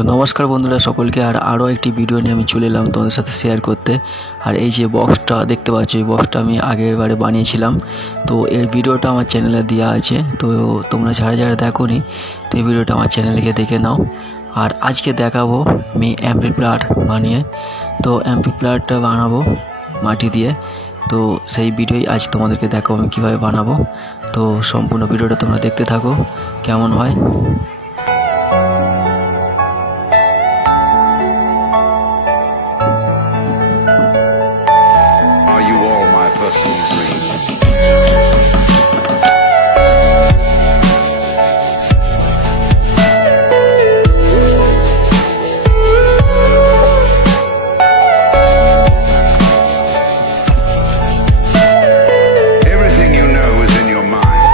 তো নমস্কার বন্ধুরা সকলকে, আরও একটি ভিডিও নিয়ে আমি চলে এলাম তোমাদের সাথে শেয়ার করতে। আর এই যে বক্সটা দেখতে পাচ্ছ, এই বক্সটা আমি আগের বারে বানিয়েছিলাম। তো এর ভিডিওটা আমার চ্যানেলে দেওয়া আছে, তো তোমরা যারা যারা দেখোনি তো এই ভিডিওটা আমার চ্যানেলে গিয়ে দেখে নাও। আর আজকে দেখাবো আমি অ্যাম্পলিফায়ার বানিয়ে, তো অ্যাম্পলিফায়ারটা বানাবো মাটি দিয়ে। তো সেই ভিডিওই আজ তোমাদেরকে দেখাবো আমি কীভাবে বানাবো। তো সম্পূর্ণ ভিডিওটা তোমরা দেখতে থাকো কেমন হয়। Are you all my personal dreams? Everything you know is in your mind.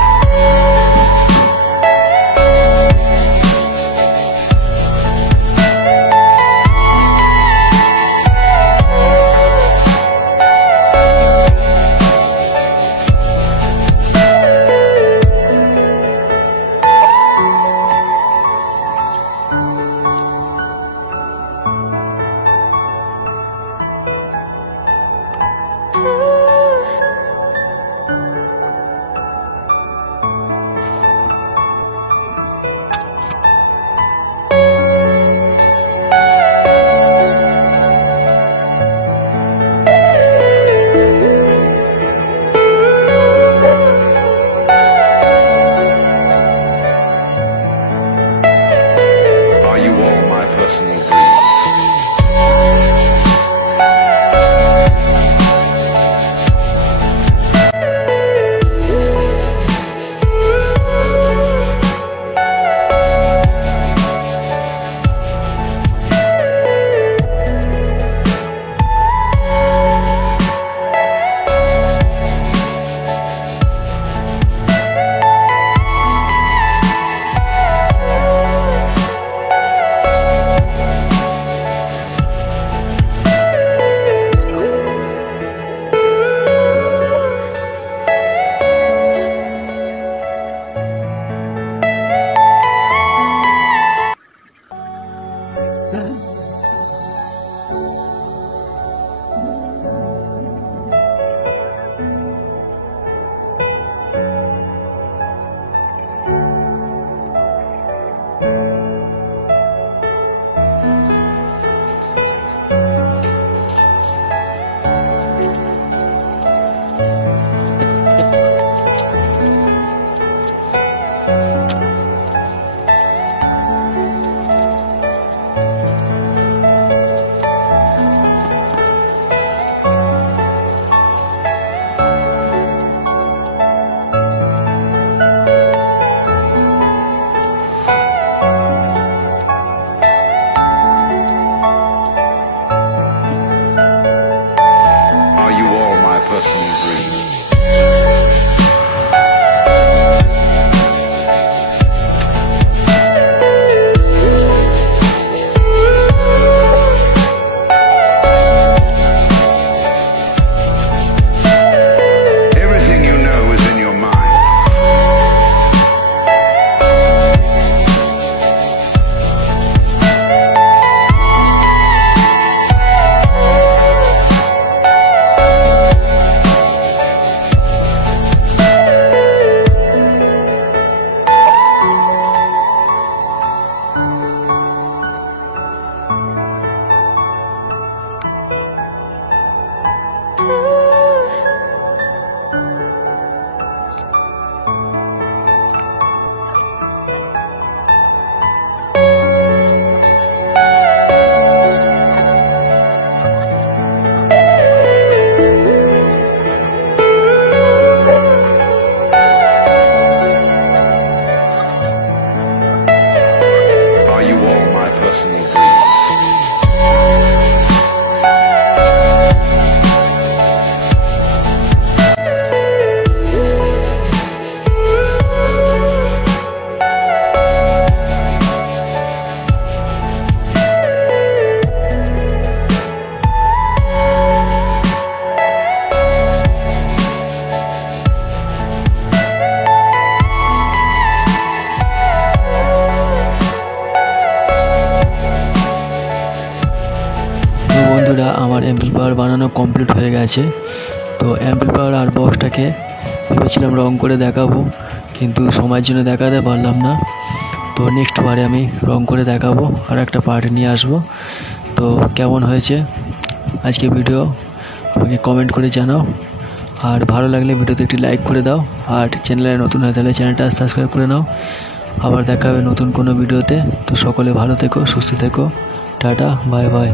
Amplifier বানানো কমপ্লিট হয়ে গেছে। তো অ্যাম্পলিফায়ার আর বক্সটাকে ভেবেছিলাম রং করে দেখাবো, কিন্তু সময়ের জন্য দেখাতে পারলাম না। তো নেক্সট বারে আমি রং করে দেখাবো আর একটা পার্ট নিয়ে আসবো। তো কেমন হয়েছে আজকে ভিডিও আমাকে কমেন্ট করে জানাও, আর ভালো লাগলে ভিডিওতে একটি লাইক করে দাও, আর চ্যানেলে নতুন হয়ে তাহলে চ্যানেলটা সাবস্ক্রাইব করে নাও। আবার দেখা হবে নতুন কোনো ভিডিওতে। তো সকলে ভালো থেকো, সুস্থ থেকো, টাটা, বাই বাই।